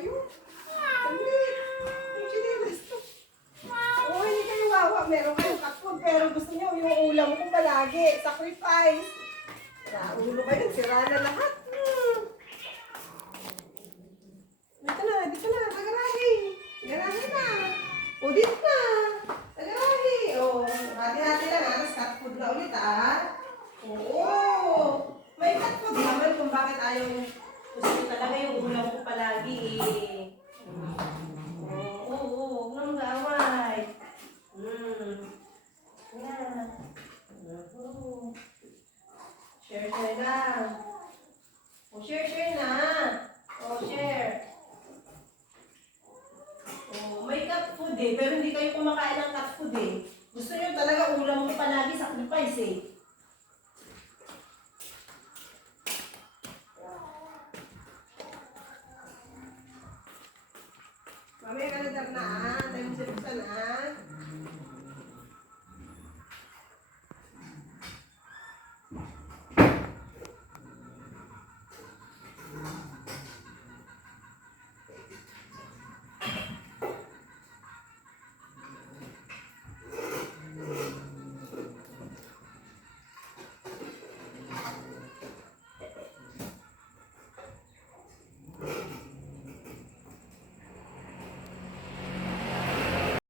kayo. Saglit. Yung chinelas ko. Oo, hindi kayo wawa. Meron kayong cat food, pero gusto niyo yung ulam ko palagi. Sacrifice. Ulo kayo, sira na lahat. Dito na, tagarahi. Tagarahi na. O, dito na. Tagarahi. O, hati-hati lang ha. Tapos cat food na ulit ha. Oo. May cat food naman kung bakit ayaw yung gusto talaga yung ulam ko palagi eh. Oo, huwag nang gaway. Yan. Share lang. O, share na. O, share. O, may cat food eh, pero hindi kayo kumakain ng cat food eh. Gusto nyo talaga ulam mo palagi, sacrifice eh. Mamaya ka na darnaan, tayo mo sila na.